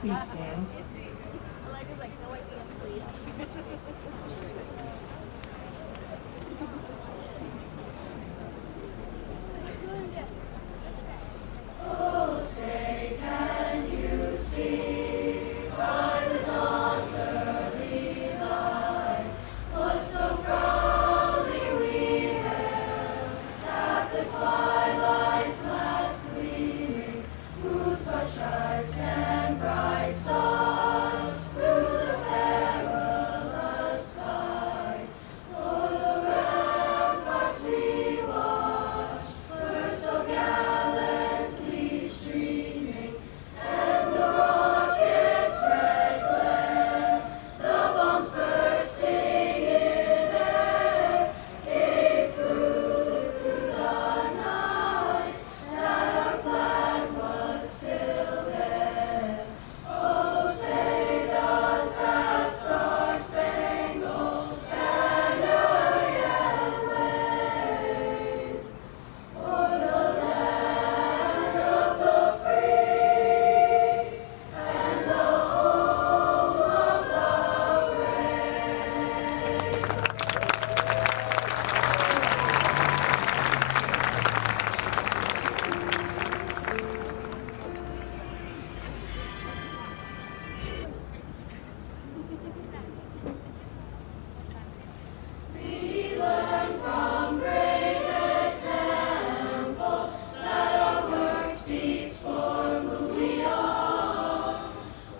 Please stand. Oh, say, can you see by the dawn's early light what so proudly we hailed at the twilight's last gleaming, whose broad stripes and bright stars through the perilous fight o'er the ramparts we watched were so gallantly streaming, and the rocket's red glare, the bombs bursting in air, gave proof through the night that our flag was still there. Oh, say does that star-spangled banner yet wave o'er the land of the free and the home of the brave? We learn from great example that our work speaks for who we are.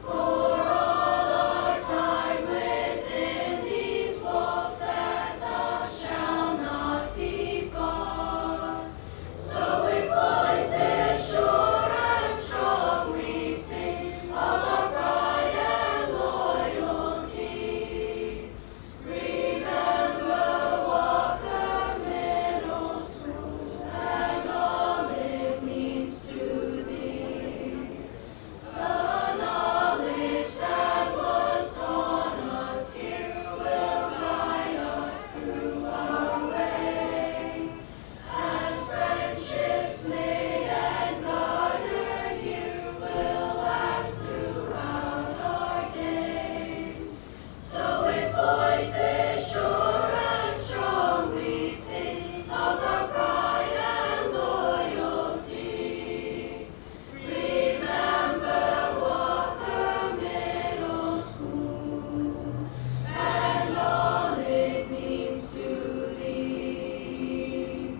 For all our time within these walls, that thought shall not be far. So with voices sure and strong we sing of our pride and loyalty. Remember Walker Middle School and all it means to thee. The knowledge that was taught us here will guide us through our ways, as friendships made and garnered here will last throughout our days. So with voices sure and strong we sing of our pride and loyalty. Remember Walker Middle School and all it means to thee.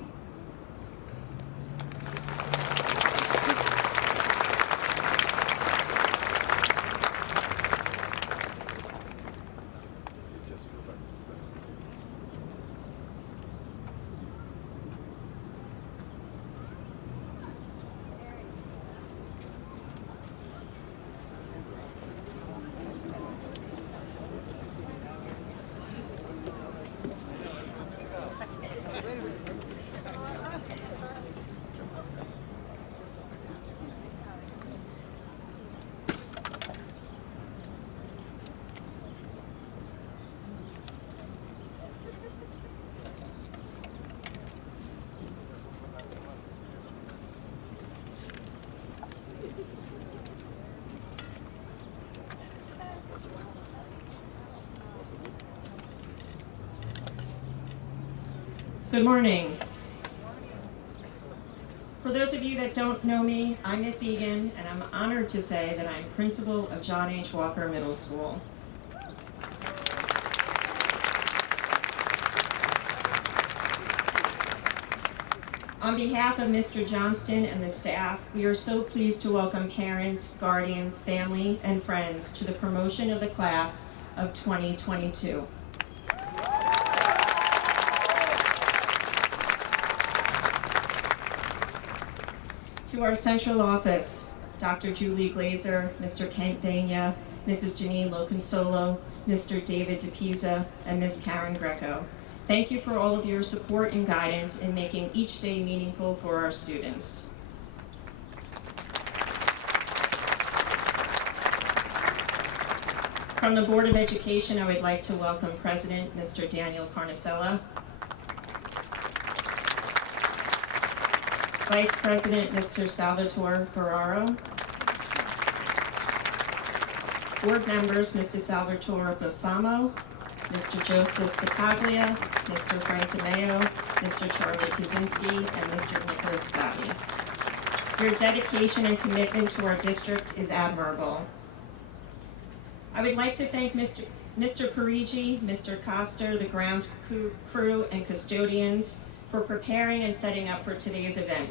Good morning. For those of you that don't know me, I'm Miss Egan, and I'm honored to say that I'm principal of John H. Walker Middle School. On behalf of Mr. Johnston and the staff, we are so pleased to welcome parents, guardians, family, and friends to the promotion of the class of 2022. To our central office, Dr. Julie Glazer, Mr. Kent Banya, Mrs. Janine Loconsolo, Mr. David DePisa, and Ms. Karen Greco. Thank you for all of your support and guidance in making each day meaningful for our students. From the Board of Education, I would like to welcome President Mr. Daniel Carnicella, Vice President Mr. Salvatore Ferraro, Board members Mr. Salvatore Balsamo, Mr. Joseph Battaglia, Mr. Frank DeMeo, Mr. Charlie Kaczynski, and Mr. Nicholas Scotti. Your dedication and commitment to our district is admirable. I would like to thank Mr. Parigi, Mr. Coster, the grounds crew, and custodians for preparing and setting up for today's event.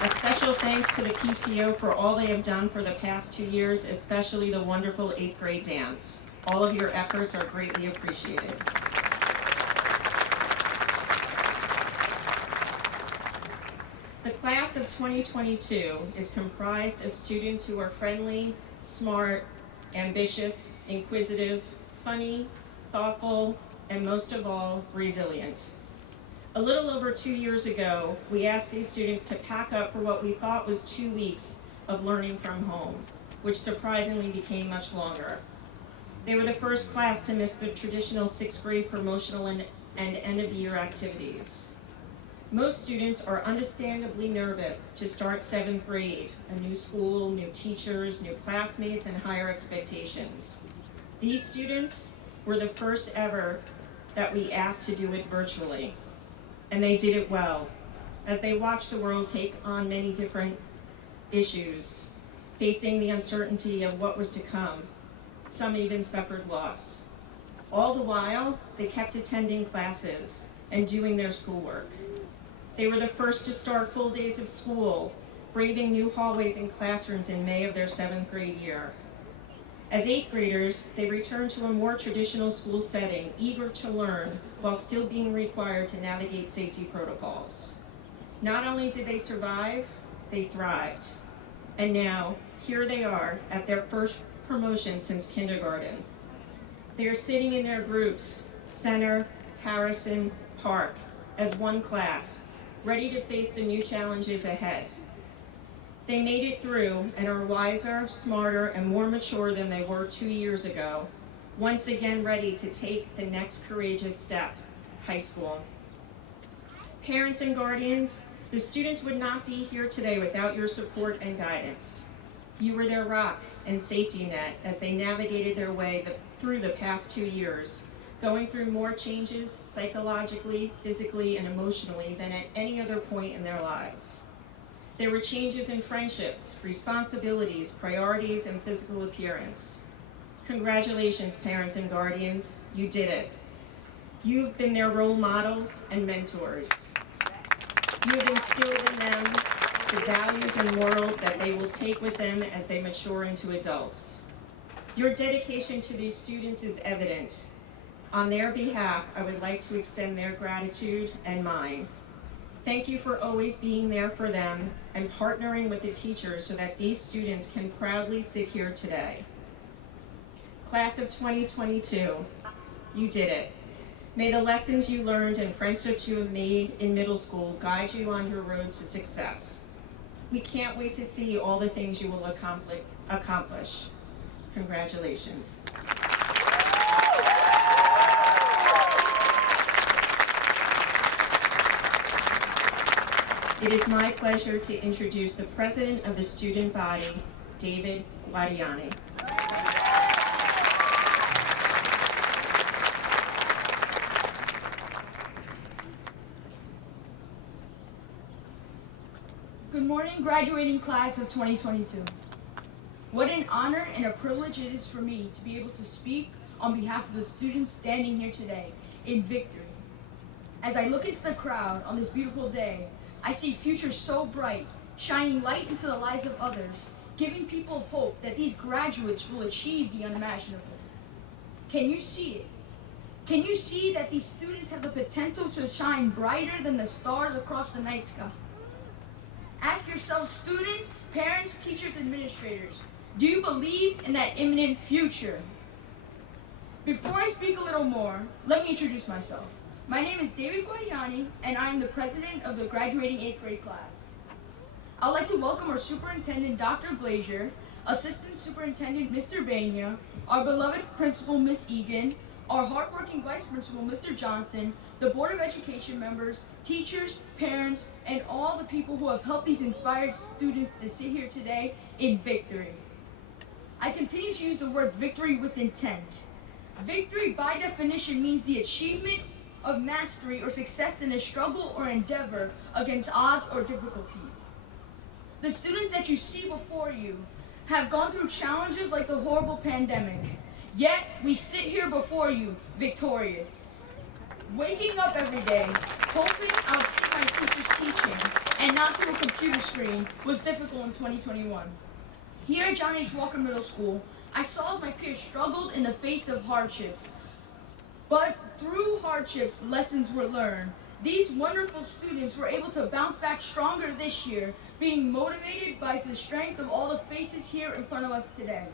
A special thanks to the PTO for all they have done for the past 2 years, especially the wonderful 8th grade dance. All of your efforts are greatly appreciated. The class of 2022 is comprised of students who are friendly, smart, ambitious, inquisitive, funny, thoughtful, and most of all, resilient. A little over 2 years ago, we asked these students to pack up for what we thought was 2 weeks of learning from home, which surprisingly became much longer. They were the first class to miss the traditional 6th grade promotional and end-of-year activities. Most students are understandably nervous to start 7th grade, a new school, new teachers, new classmates, and higher expectations. These students were the first ever that we asked to do it virtually. And they did it well, as they watched the world take on many different issues, facing the uncertainty of what was to come. Some even suffered loss. All the while, they kept attending classes and doing their schoolwork. They were the first to start full days of school, braving new hallways and classrooms in May of their 7th grade year. As 8th graders, they returned to a more traditional school setting, eager to learn, while still being required to navigate safety protocols. Not only did they survive, they thrived. And now, here they are at their first promotion since kindergarten. They are sitting in their groups, Center, Harrison, Park, as one class, ready to face the new challenges ahead. They made it through and are wiser, smarter, and more mature than they were 2 years ago, once again ready to take the next courageous step, high school. Parents and guardians, the students would not be here today without your support and guidance. You were their rock and safety net as they navigated their way through the past 2 years, going through more changes psychologically, physically, and emotionally than at any other point in their lives. There were changes in friendships, responsibilities, priorities, and physical appearance. Congratulations, parents and guardians, you did it. You've been their role models and mentors. You have instilled in them the values and morals that they will take with them as they mature into adults. Your dedication to these students is evident. On their behalf, I would like to extend their gratitude and mine. Thank you for always being there for them and partnering with the teachers so that these students can proudly sit here today. Class of 2022, you did it. May the lessons you learned and friendships you have made in middle school guide you on your road to success. We can't wait to see all the things you will accomplish. Congratulations. It is my pleasure to introduce the president of the student body, David Guadiani. Good morning, graduating class of 2022. What an honor and a privilege it is for me to be able to speak on behalf of the students standing here today in victory. As I look into the crowd on this beautiful day, I see futures so bright, shining light into the lives of others, giving people hope that these graduates will achieve the unimaginable. Can you see it? Can you see that these students have the potential to shine brighter than the stars across the night sky? Ask yourselves, students, parents, teachers, administrators, do you believe in that imminent future? Before I speak a little more, let me introduce myself. My name is David Guadiani, and I am the president of the graduating 8th grade class. I'd like to welcome our superintendent, Dr. Glazier, assistant superintendent, Mr. Banya, our beloved principal, Miss Egan, our hardworking vice principal, Mr. Johnson, the Board of Education members, teachers, parents, and all the people who have helped these inspired students to sit here today in victory. I continue to use the word victory with intent. Victory, by definition, means the achievement of mastery or success in a struggle or endeavor against odds or difficulties. The students that you see before you have gone through challenges like the horrible pandemic, yet we sit here before you victorious. Waking up every day, hoping I would see my teachers teaching and not through a computer screen was difficult in 2021. Here at John H. Walker Middle School, I saw as my peers struggled in the face of hardships. But through hardships, lessons were learned. These wonderful students were able to bounce back stronger this year, being motivated by the strength of all the faces here in front of us today.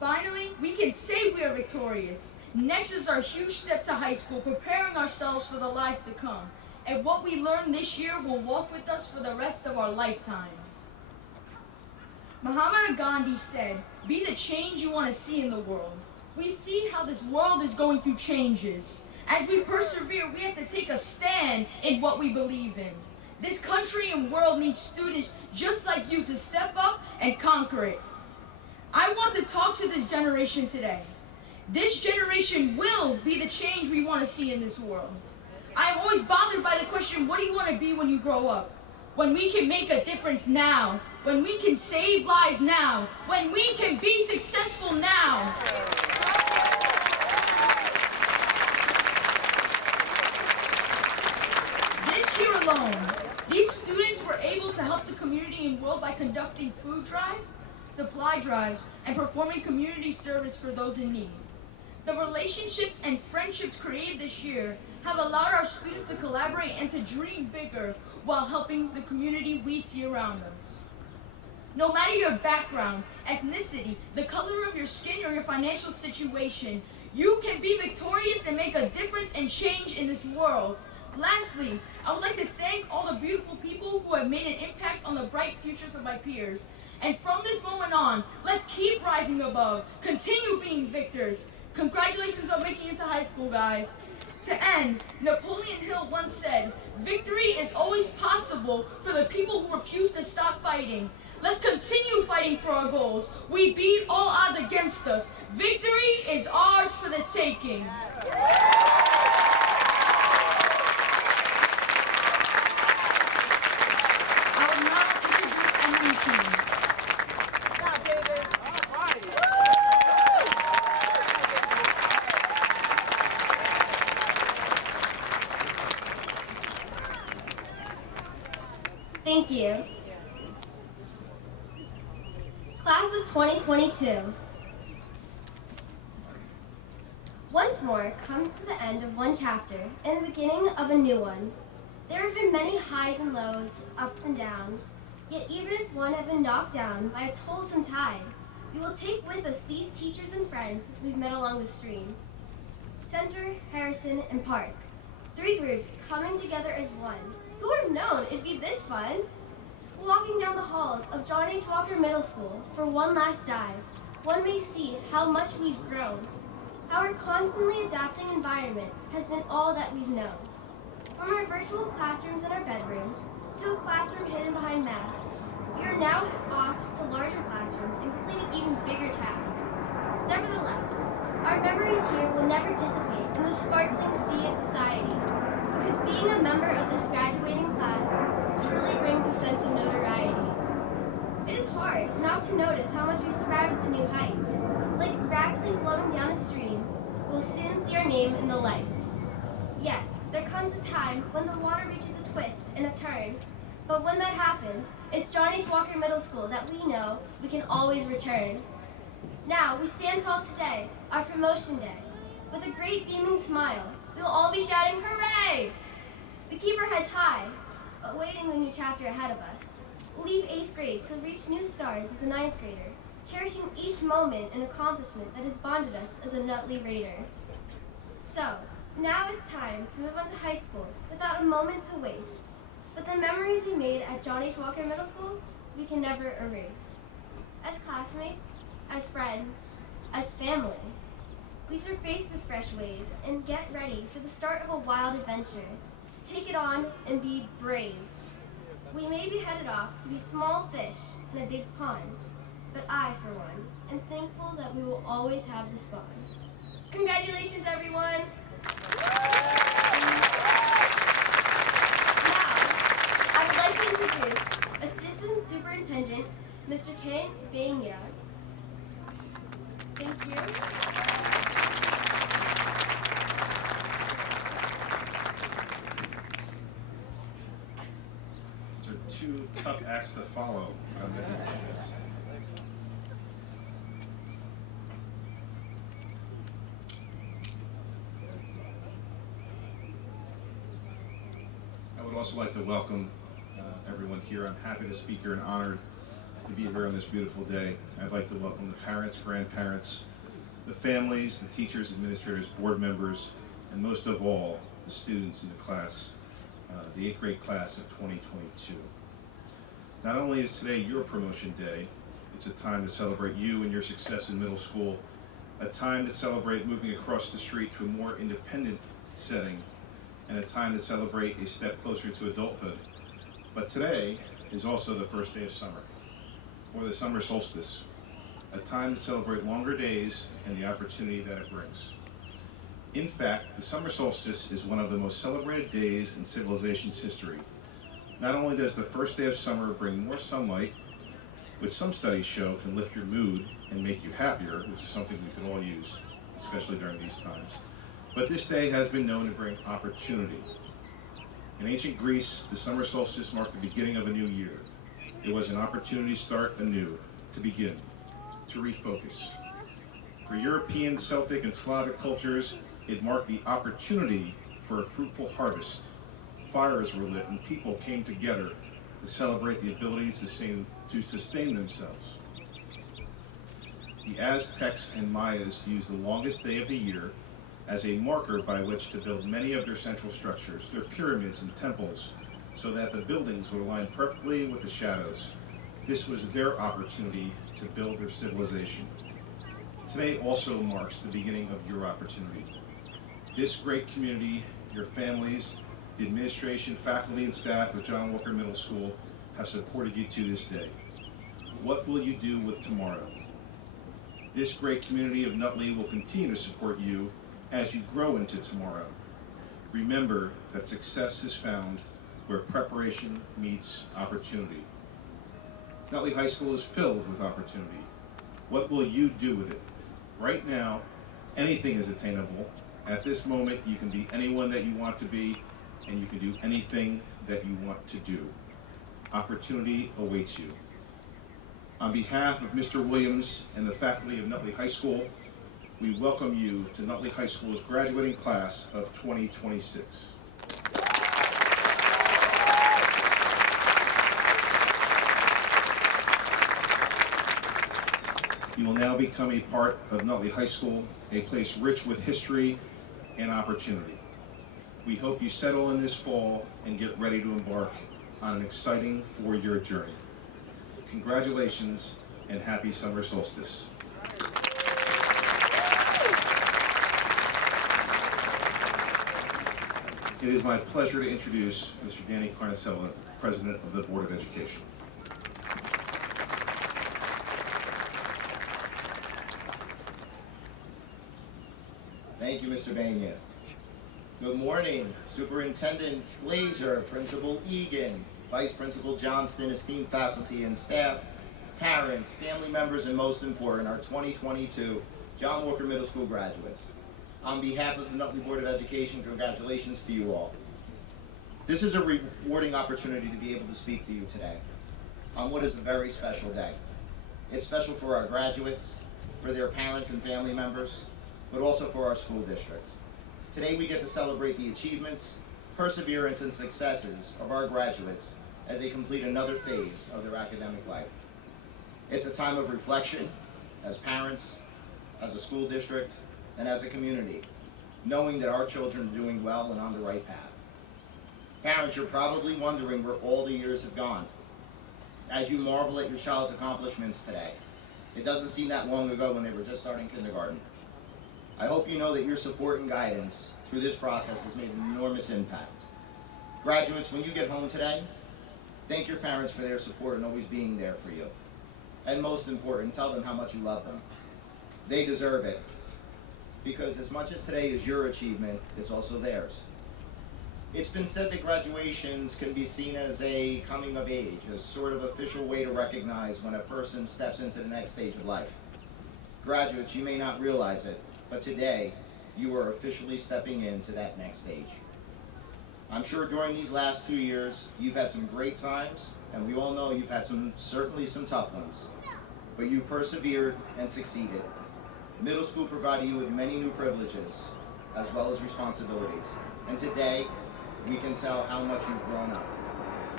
Finally, we can say we are victorious. Next is our huge step to high school, preparing ourselves for the lives to come. And what we learned this year will walk with us for the rest of our lifetimes. Mahatma Gandhi said, "Be the change you want to see in the world." We see how this world is going through changes. As we persevere, we have to take a stand in what we believe in. This country and world needs students just like you to step up and conquer it. I want to talk to this generation today. This generation will be the change we want to see in this world. I'm always bothered by the question, what do you want to be when you grow up? When we can make a difference now, when we can save lives now, when we can be successful now. This year alone, these students were able to help the community and world by conducting food drives, supply drives, and performing community service for those in need. The relationships and friendships created this year have allowed our students to collaborate and to dream bigger while helping the community we see around us. No matter your background, ethnicity, the color of your skin, or your financial situation, you can be victorious and make a difference and change in this world. Lastly, I would like to thank all the beautiful people who have made an impact on the bright futures of my peers. And from this moment on, let's keep rising above, continue being victors. Congratulations on making it to high school, guys. To end, Napoleon Hill once said, "Victory is always possible for the people who refuse to stop fighting." Let's continue fighting for our goals. We beat all odds against us. Victory is ours for the taking. I will now introduce MVP. Thank you. Class of 2022. Once more comes to the end of one chapter and the beginning of a new one. There have been many highs and lows, ups and downs, yet even if one had been knocked down by a toilsome tide, we will take with us these teachers and friends we've met along the stream. Center, Harrison, and Park. 3 groups coming together as one. Who would have known it'd be this fun? Walking down the halls of John H. Walker Middle School for one last dive, one may see how much we've grown. Our constantly adapting environment has been all that we've known. From our virtual classrooms in our bedrooms to a classroom hidden behind masks, we are now off to larger classrooms and completing even bigger tasks. Nevertheless, our memories here will never dissipate in the sparkling sea of society, because being a member of this graduating class truly brings a sense of notoriety. It is hard not to notice how much we sprouted to new heights. Like rapidly flowing down a stream, we'll soon see our name in the lights. Yet, there comes a time when the water reaches a twist and a turn. But when that happens, it's John H. Walker Middle School that we know we can always return. Now, we stand tall today, our promotion day. With a great beaming smile, we will all be shouting, "Hooray!" We keep our heads high, awaiting the new chapter ahead of us. We'll leave 8th grade to reach new stars as a 9th grader, cherishing each moment and accomplishment that has bonded us as a Nutley Raider. So, now it's time to move on to high school without a moment to waste. But the memories we made at John H. Walker Middle School, we can never erase. As classmates, as friends, as family, We surface this fresh wave and get ready for the start of a wild adventure. To take it on and be brave. We may be headed off to be small fish in a big pond, but I, for one, am thankful that we will always have this bond. Congratulations, everyone! Now, I would like to introduce Assistant Superintendent, Mr. Kent Banya. Thank you. Those are two tough acts to follow. I would also like to welcome everyone here. I'm happy to speak here and honored to be here on this beautiful day. I'd like to welcome the parents, grandparents, the families, the teachers, administrators, board members, and most of all, the students in the class, the 8th grade class of 2022. Not only is today your promotion day, it's a time to celebrate you and your success in middle school, a time to celebrate moving across the street to a more independent setting, and a time to celebrate a step closer to adulthood. But today is also the first day of summer, or the summer solstice, a time to celebrate longer days and the opportunity that it brings. In fact, the summer solstice is one of the most celebrated days in civilization's history. Not only does the first day of summer bring more sunlight, which some studies show can lift your mood and make you happier, which is something we could all use, especially during these times, but this day has been known to bring opportunity. In ancient Greece, the summer solstice marked the beginning of a new year. It was an opportunity to start anew, to begin, to refocus. For European, Celtic, and Slavic cultures, it marked the opportunity for a fruitful harvest. Fires were lit and people came together to celebrate the ability to sustain themselves. The Aztecs and Mayas used the longest day of the year as a marker by which to build many of their central structures, their pyramids and temples, so that the buildings would align perfectly with the shadows. This was their opportunity to build their civilization. Today also marks the beginning of your opportunity. This great community, your families, the administration, faculty, and staff of John Walker Middle School have supported you to this day. What will you do with tomorrow? This great community of Nutley will continue to support you as you grow into tomorrow. Remember that success is found where preparation meets opportunity. Nutley High School is filled with opportunity. What will you do with it? Right now, anything is attainable. At this moment, you can be anyone that you want to be, and you can do anything that you want to do. Opportunity awaits you. On behalf of Mr. Williams and the faculty of Nutley High School, we welcome you to Nutley High School's graduating class of 2026. You will now become a part of Nutley High School, a place rich with history and opportunity. We hope you settle in this fall and get ready to embark on an exciting 4-year journey. Congratulations and happy summer solstice. It is my pleasure to introduce Mr. Danny Carnicella, President of the Board of Education. Thank you, Mr. Banya. Good morning, Superintendent Glazer, Principal Egan, Vice Principal Johnston, esteemed faculty and staff, parents, family members, and most important, our 2022 John Walker Middle School graduates. On behalf of the Nutley Board of Education, congratulations to you all. This is a rewarding opportunity to be able to speak to you today on what is a very special day. It's special for our graduates, for their parents and family members, but also for our school district. Today we get to celebrate the achievements, perseverance, and successes of our graduates as they complete another phase of their academic life. It's a time of reflection as parents, as a school district, and as a community, knowing that our children are doing well and on the right path. Parents, you're probably wondering where all the years have gone. As you marvel at your child's accomplishments today, it doesn't seem that long ago when they were just starting kindergarten. I hope you know that your support and guidance through this process has made an enormous impact. Graduates, when you get home today, thank your parents for their support and always being there for you. And most important, tell them how much you love them. They deserve it, because as much as today is your achievement, it's also theirs. It's been said that graduations can be seen as a coming of age, a sort of official way to recognize when a person steps into the next stage of life. Graduates, you may not realize it, but today, you are officially stepping into that next stage. I'm sure during these last 2 years, you've had some great times, and we all know you've had certainly some tough ones, but you persevered and succeeded. Middle school provided you with many new privileges, as well as responsibilities, and today, we can tell how much you've grown up,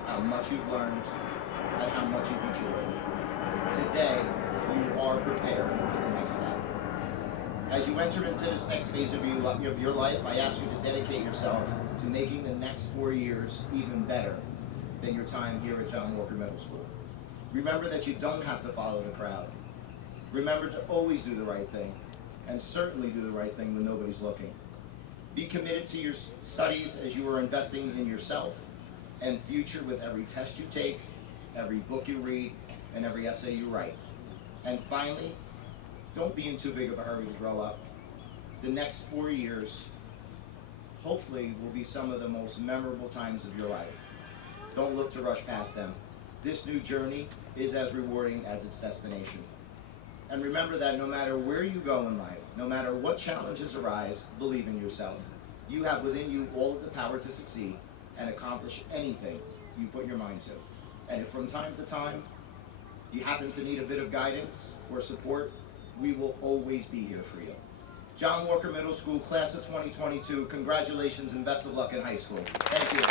how much you've learned, and how much you've matured. Today, you are prepared for the next step. As you enter into this next phase of your life, I ask you to dedicate yourself to making the next 4 years even better than your time here at John Walker Middle School. Remember that you don't have to follow the crowd. Remember to always do the right thing, and certainly do the right thing when nobody's looking. Be committed to your studies as you are investing in yourself and future with every test you take, every book you read, and every essay you write. And finally, don't be in too big of a hurry to grow up. The next 4 years, hopefully, will be some of the most memorable times of your life. Don't look to rush past them. This new journey is as rewarding as its destination. And remember that no matter where you go in life, no matter what challenges arise, believe in yourself. You have within you all of the power to succeed and accomplish anything you put your mind to. And if from time to time you happen to need a bit of guidance or support, we will always be here for you. John Walker Middle School, class of 2022, congratulations and best of luck in high school. Thank you.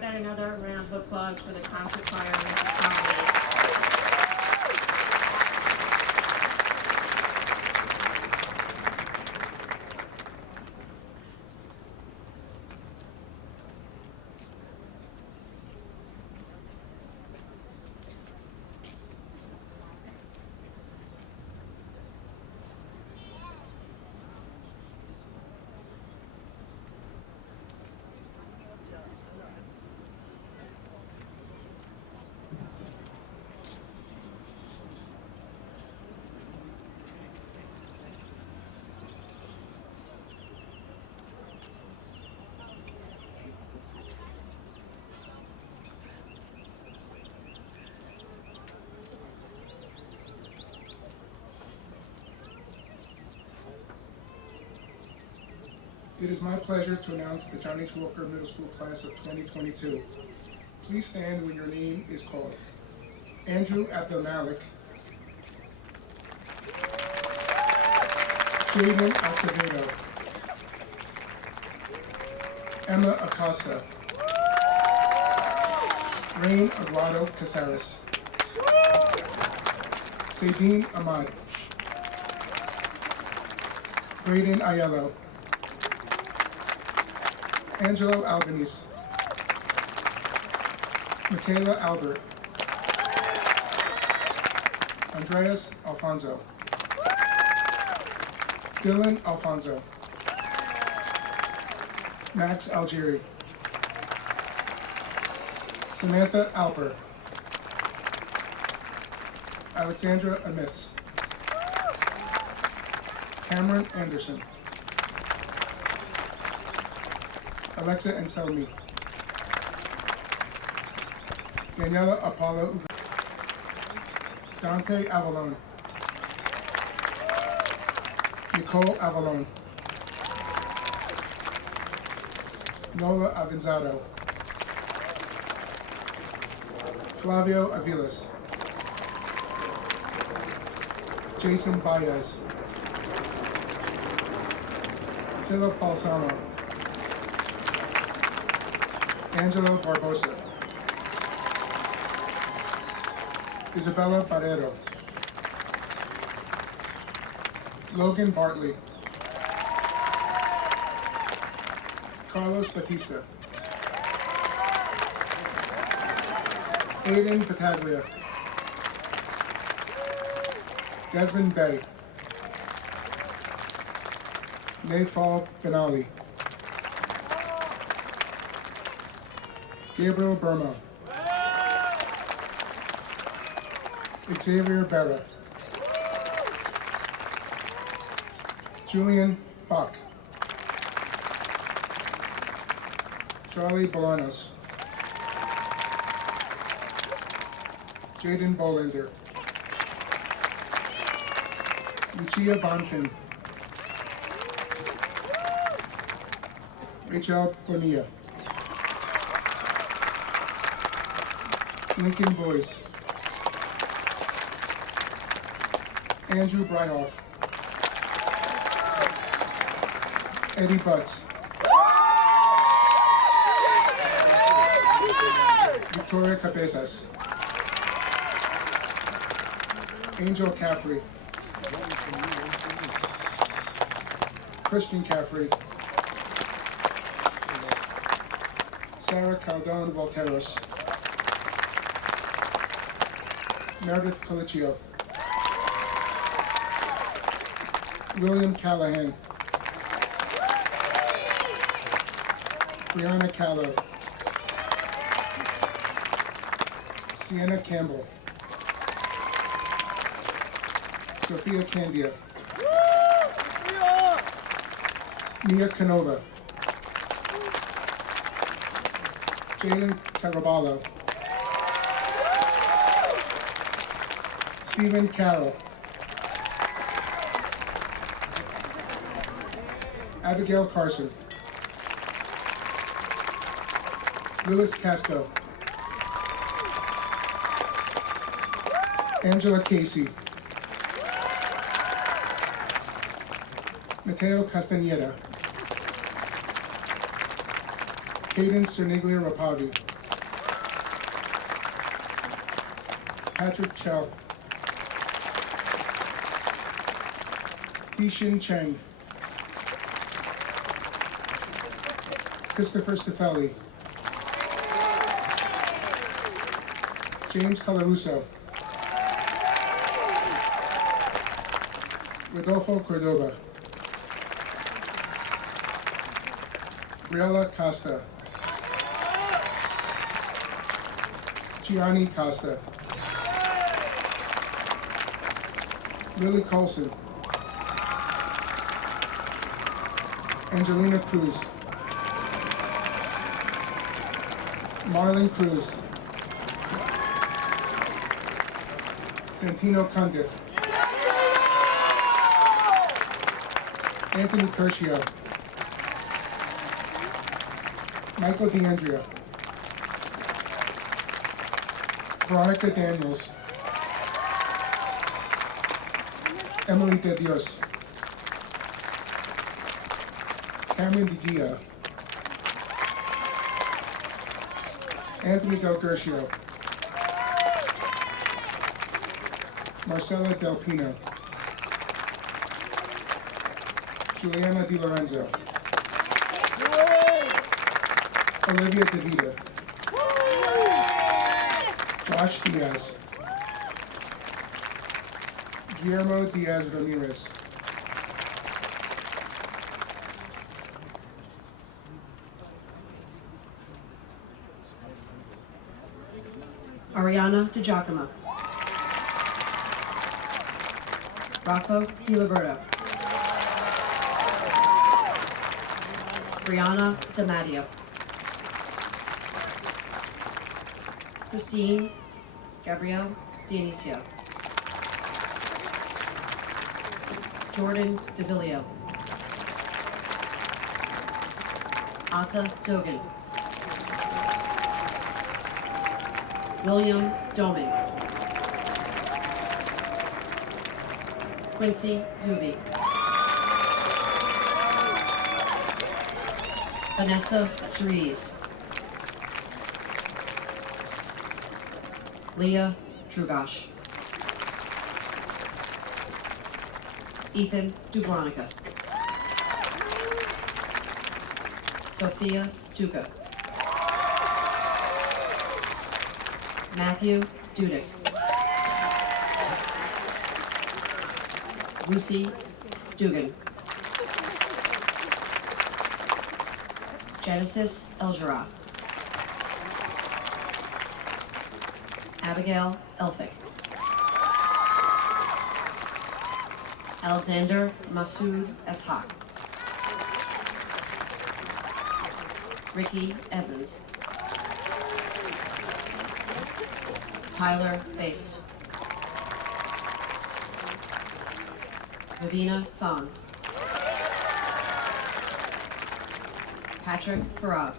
about another round of applause for the concert choir and Mrs. Collins? It is my pleasure to announce the John H. Walker Middle School class of 2022. Please stand when your name is called. Andrew Abdelmalik, Jaden Acevedo, Emma Acosta, Rain Aguado Casares, Sadine Ahmad, Braden Aiello, Angelo Albanese, Michaela Albert, Andreas Alfonso, Dylan Alfonso, Max Algieri, Samantha Alper, Alexandra Amiths, Cameron Anderson, Alexa Anselmi, Daniela Apollo, Dante Avalone, Nicole Avalone, Nola Avanzado, Flavio Aviles, Jason Baez, Philip Balsamo, Angelo Barbosa, Isabella Barrero, Logan Bartley, Carlos Batista, Aiden Battaglia, Desmond Bay, Nayfal Benali, Gabriel Burma, Xavier Berra, Julian Bach, Charlie Bolanos, Jaden Bolander, Lucia Bonfin, Rachel Bonilla, Lincoln Boys, Andrew Bryhoff, Eddie Butts, Victoria Cabezas, Angel Caffrey, Christian Caffrey, Sarah Caldon Walteros, Meredith Colicchio, William Callahan, Brianna Callow, Sienna Campbell, Sophia Candia, Mia Canova, Jalen Caraballo, Stephen Carroll, Abigail Carson, Louis Casco, Angela Casey, Mateo Castaneda, Caden Cerniglia Rapavi, Patrick Chow, Tishin Cheng, Christopher Cifelli, James Colarusso, Rodolfo Cordova, Briella Costa, Gianni Costa, Lily Colson, Angelina Cruz, Marlon Cruz, Santino Cundiff, Anthony Curcio, Michael DeAndrea, Veronica Daniels, Emily De Dios, Cameron DeGia, Anthony Del Gershio, Marcela Del Pino, Juliana Di Lorenzo, Olivia DeVita, Josh Diaz, Guillermo Diaz Ramirez, Ariana DiGiacomo, Rocco DiLiberto, Brianna DiMatteo, Christine Gabrielle Dionisio, Jordan DeVillio, Ata Dogan, William Doming, Quincy Zuby, Vanessa Dries, Leah Drugosh, Ethan Dubronica, Sophia Duca, Matthew Dudek, Lucy Dugan, Genesis Elgerah, Abigail Elphick, Alexander Masood Eshaq, Ricky Evans, Tyler Baste, Vivina Fong, Patrick Farag,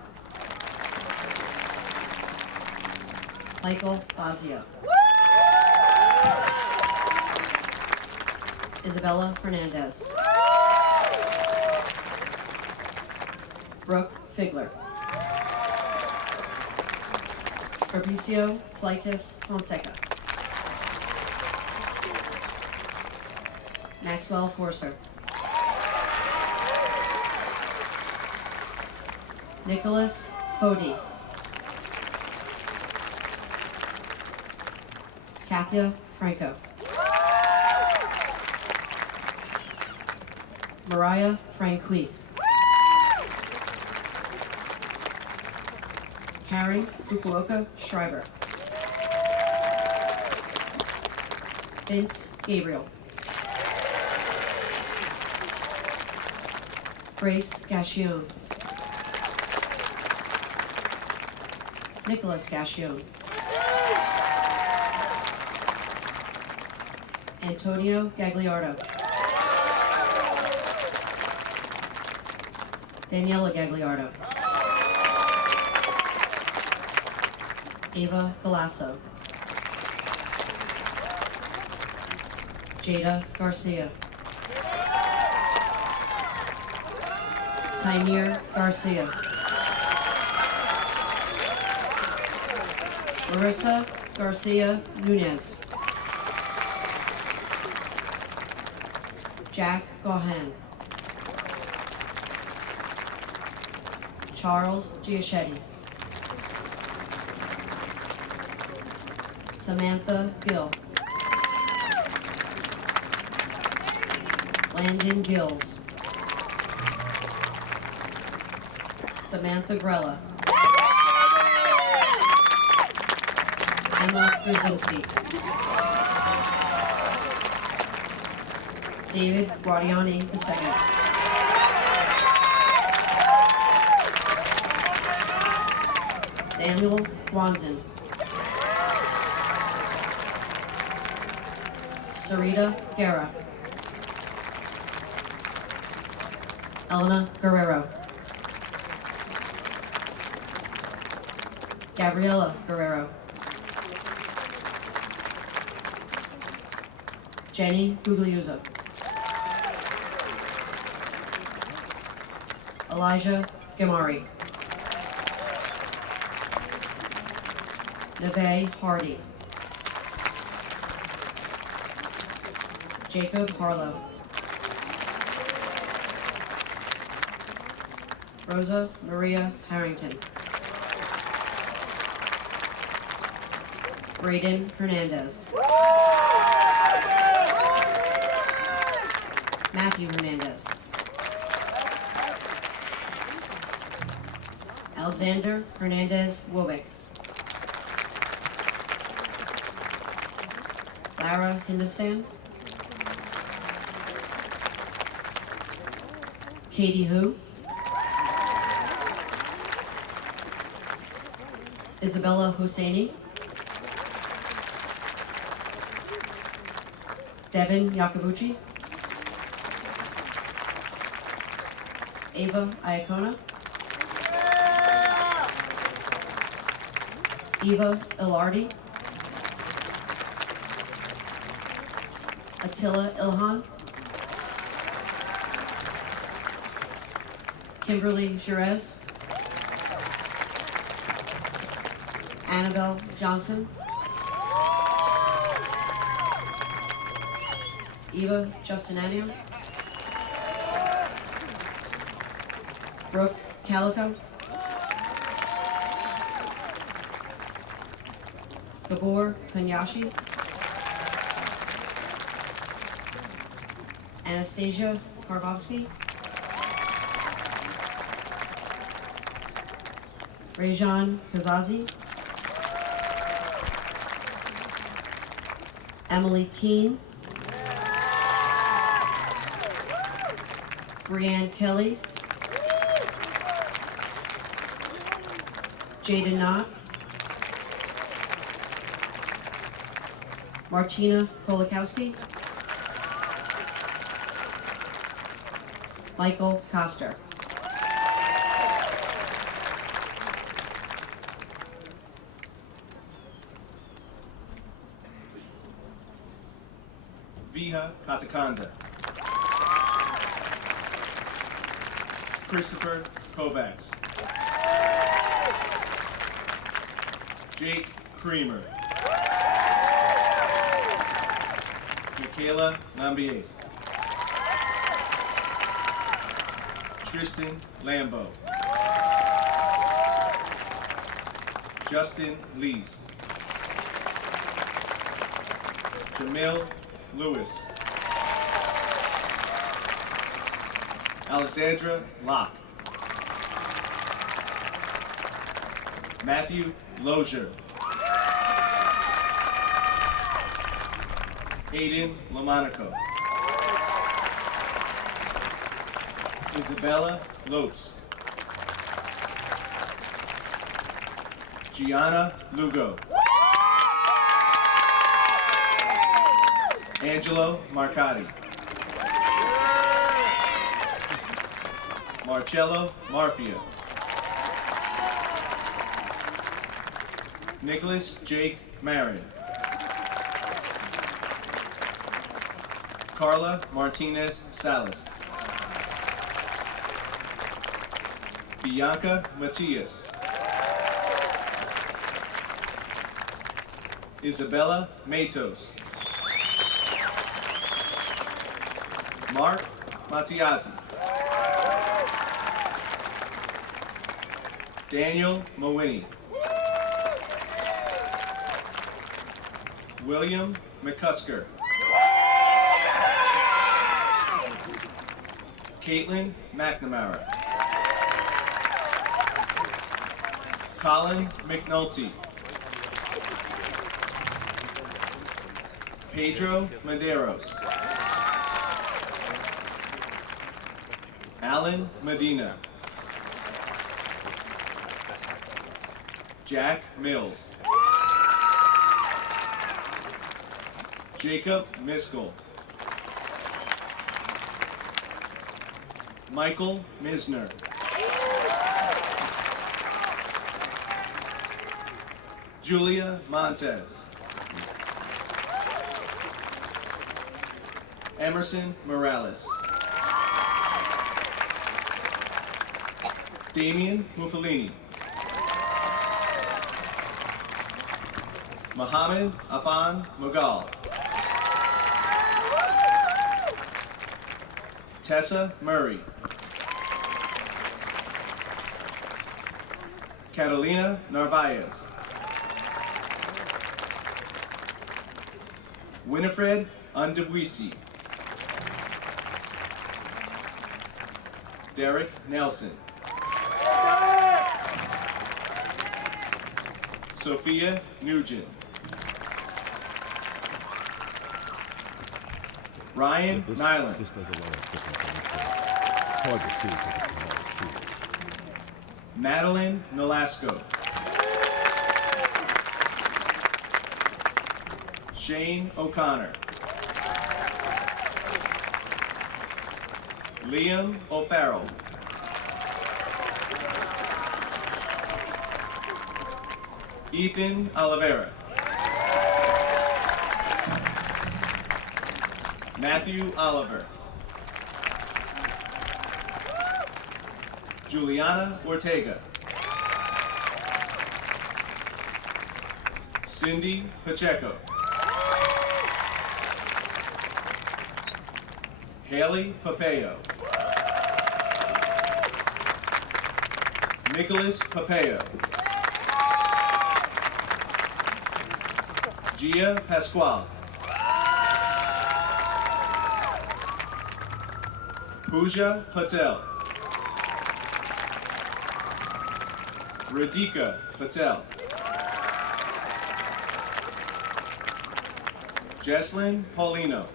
Michael Fazio, Isabella Fernandez, Brooke Figler, Fabricio Fleitas Fonseca, Maxwell Forcer, Nicholas Fodi, Kathia Franco, Mariah Franqui, Karen Fukuoka Schreiber, Vince Gabriel, Grace Gassion, Nicholas Gassion, Antonio Gagliardo, Daniela Gagliardo, Ava Galasso, Jada Garcia, Taimir Garcia, Marissa Garcia Nunez. Jack Gahan. Charles Giachetti. Samantha Gill. Landon Gills. Samantha Grella. Emma Brzezinski. David Guardiani II. Samuel Wanzen. Sarita Guerra. Elena Guerrero. Gabriela Guerrero. Jenny Gugliuzzo. Elijah Gamari. Neve Hardy. Jacob Harlow. Rosa Maria Harrington. Braden Hernandez. Matthew Hernandez. Alexander Hernandez Wobick. Lara Hindustan. Katie Hu. Isabella Hosseini. Devin Yakabuchi. Ava Iacona. Eva Ilardi. Attila Ilhan. Kimberly Jerez. Annabelle Johnson. Eva Justinanio. Brooke Calico. Gabor Kanyashi. Anastasia Karbovsky. Rajan Kazazi. Emily Keene. Brianne Kelly. Jada Knott. Martina Kolakowski. Michael Koster. Viha Katakanda. Christopher Kovacs. Jake Creamer. Michaela Lambies. Tristan Lambeau. Justin Lees. Jamil Lewis. Alexandra Locke. Matthew Lozier. Hayden Lamonaco. Isabella Lopes. Gianna Lugo. Angelo Marcotti. Marcello Marfia. Nicholas Jake Marin. Carla Martinez Salas. Bianca Matias. Isabella Matos. Mark Matiazzi. Daniel Mawini. William McCusker. Caitlin McNamara. Colin McNulty. Pedro Medeiros. Alan Medina. Jack Mills. Jacob Miskell. Michael Misner. Julia Montez. Emerson Morales. Damian Muffalini. Mohammed Afan Mughal. Tessa Murray. Catalina Narvaez. Winifred Undebuisi. Derek Nelson. Sophia Nugent. Ryan Nyland. Just does a lot of different things. It's hard to see because it's hard to see. Madeline Nolasco. Shane O'Connor. Liam O'Farrell. Ethan Oliveira. Matthew Oliver. Juliana Ortega. Cindy Pacheco. Haley Papeo. Nicholas Papeo. Gia Pasquale. Pooja Patel. Radhika Patel. Jesslyn Paulino.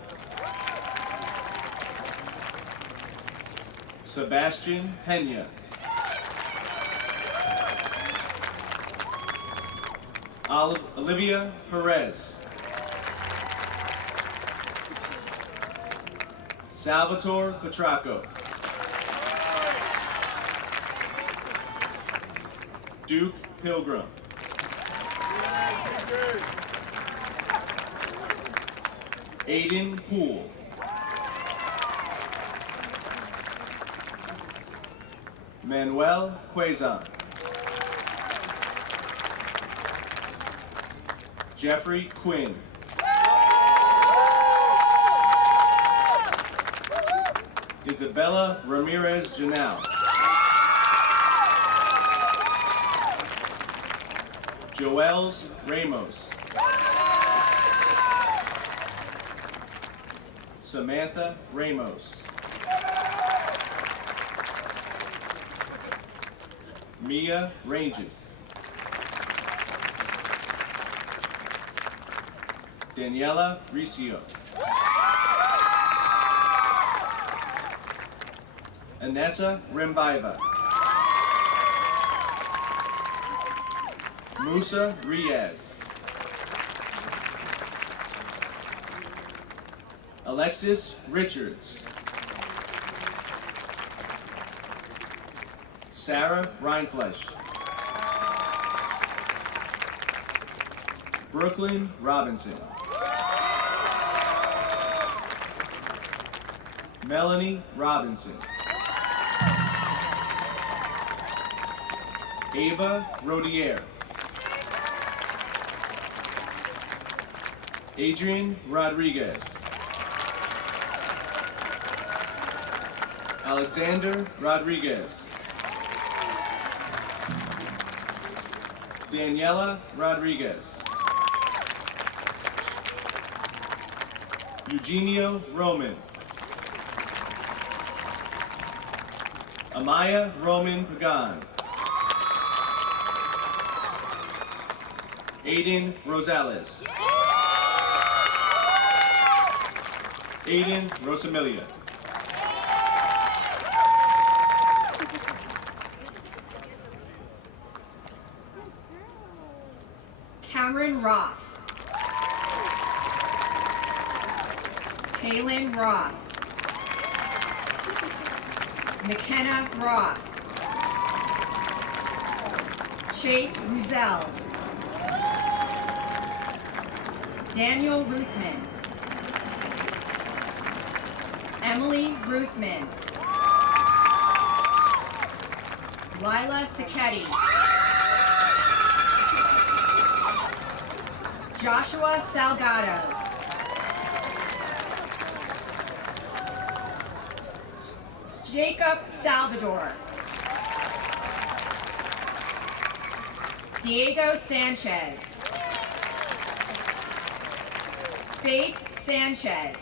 Sebastian Pena. Olivia Perez. Salvatore Petracco. Duke Pilgrim. Aiden Poole. Manuel Quezon. Jeffrey Quinn. Isabella Ramirez Janal. Joels Ramos. Samantha Ramos. Mia Ranges. Daniela Riccio. Anessa Rimbaiva. Musa Riaz. Alexis Richards. Sarah Reinflesch. Brooklyn Robinson. Melanie Robinson. Ava Rodier. Adrian Rodriguez. Alexander Rodriguez. Daniela Rodriguez. Eugenio Roman. Amaya Roman Pagan. Aiden Rosales. Aiden Rosamilia. Cameron Ross. Kaylin Ross. McKenna Ross. Chase Ruzel. Daniel Ruthman. Emily Ruthman. Lila Sacchetti. Joshua Salgado. Jacob Salvador. Diego Sanchez. Faith Sanchez.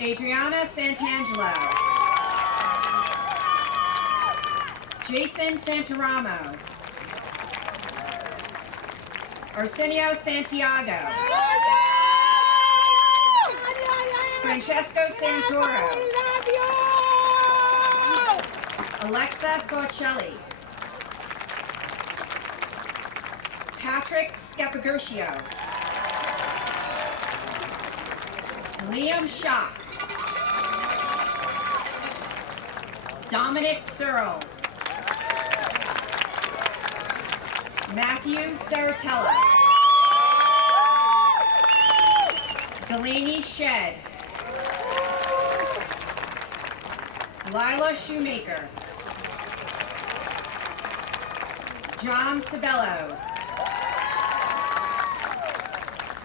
Adriana Santangelo. Jason Santaramo. Arsenio Santiago. Francesco Santoro. Alexa Sorcelli. Patrick Scapagurcio. Liam Schock. Dominic Searles. Matthew Saratella. Delaney Shed. Lila Shoemaker. John Sabello.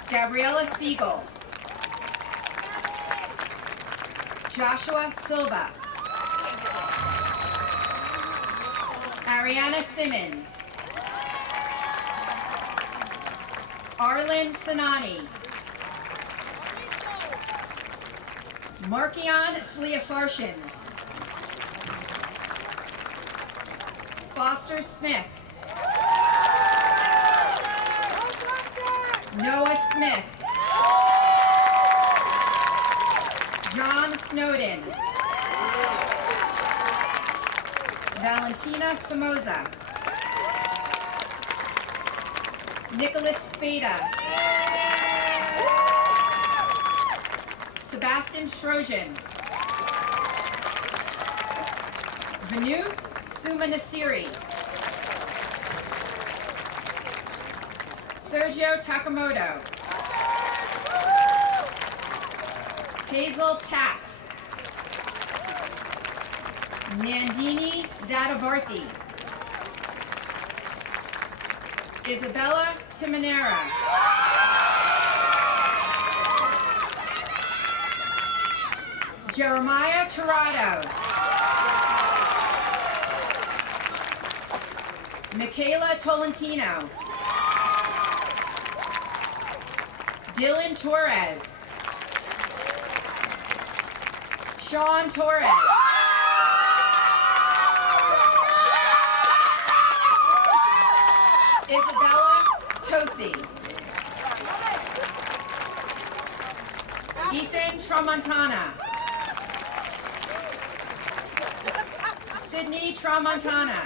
Gabriella Siegel. Joshua Silva. Ariana Simmons. Arlen Sanani. Markion Sliasarshin. Foster Smith. Noah Smith. John Snowden. Valentina Somoza. Nicholas Spada. Sebastian Strojan. Vanu Sumanasiri. Sergio Takamoto. Hazel Tat. Nandini Dadavarthi. Isabella Timonera. Jeremiah Tirado. Michaela Tolentino. Dylan Torres. Sean Torres. Isabella Tosi. Ethan Tramontana. Sydney Tramontana.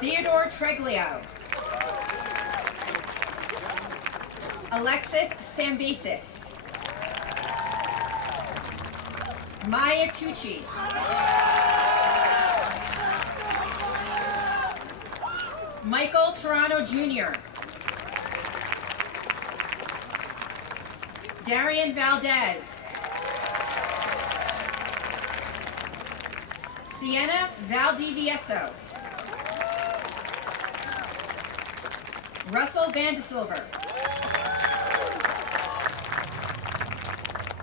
Theodore Treglio. Alexis Sambesis. Maya Tucci. Michael Toronto Jr. Darian Valdez. Sienna Valdivieso. Russell Van de Silver.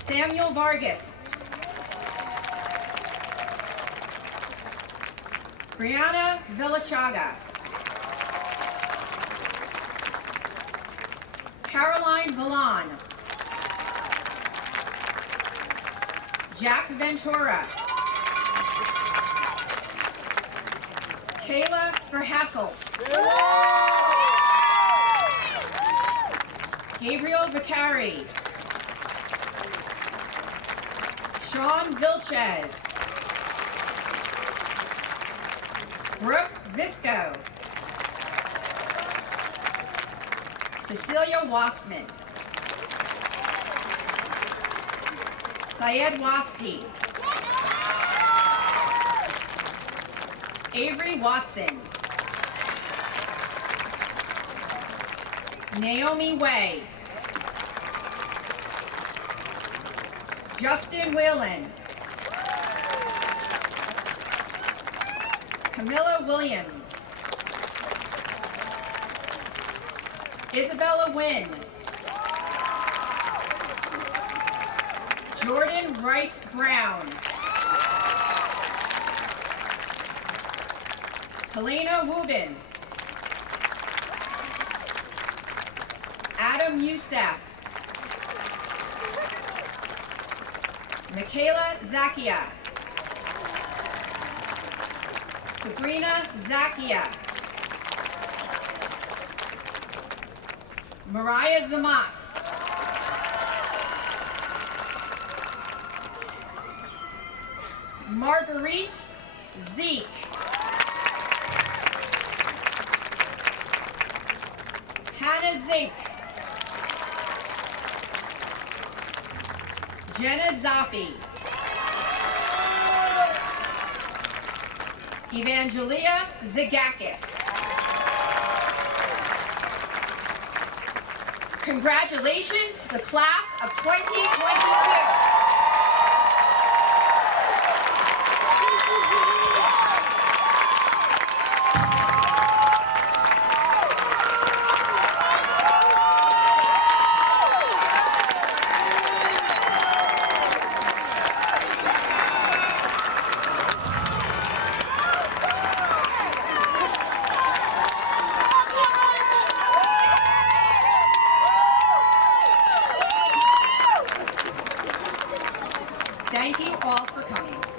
Samuel Vargas. Brianna Villachaga. Caroline Villan. Jack Ventura. Kayla Verhasselt. Gabriel Vicari. Sean Vilches. Brooke Visco. Cecilia Wassman. Syed Wasti. Avery Watson. Naomi Way. Justin Whalen. Camilla Williams. Isabella Wynn. Jordan Wright Brown. Helena Wubin. Adam Youssef. Michaela Zakia. Sabrina Zakia. Mariah Zamat. Marguerite Zeke. Hannah Zink. Jenna Zappi. Evangelia Zagakis. Congratulations to the class of 2022. Thank you all for coming.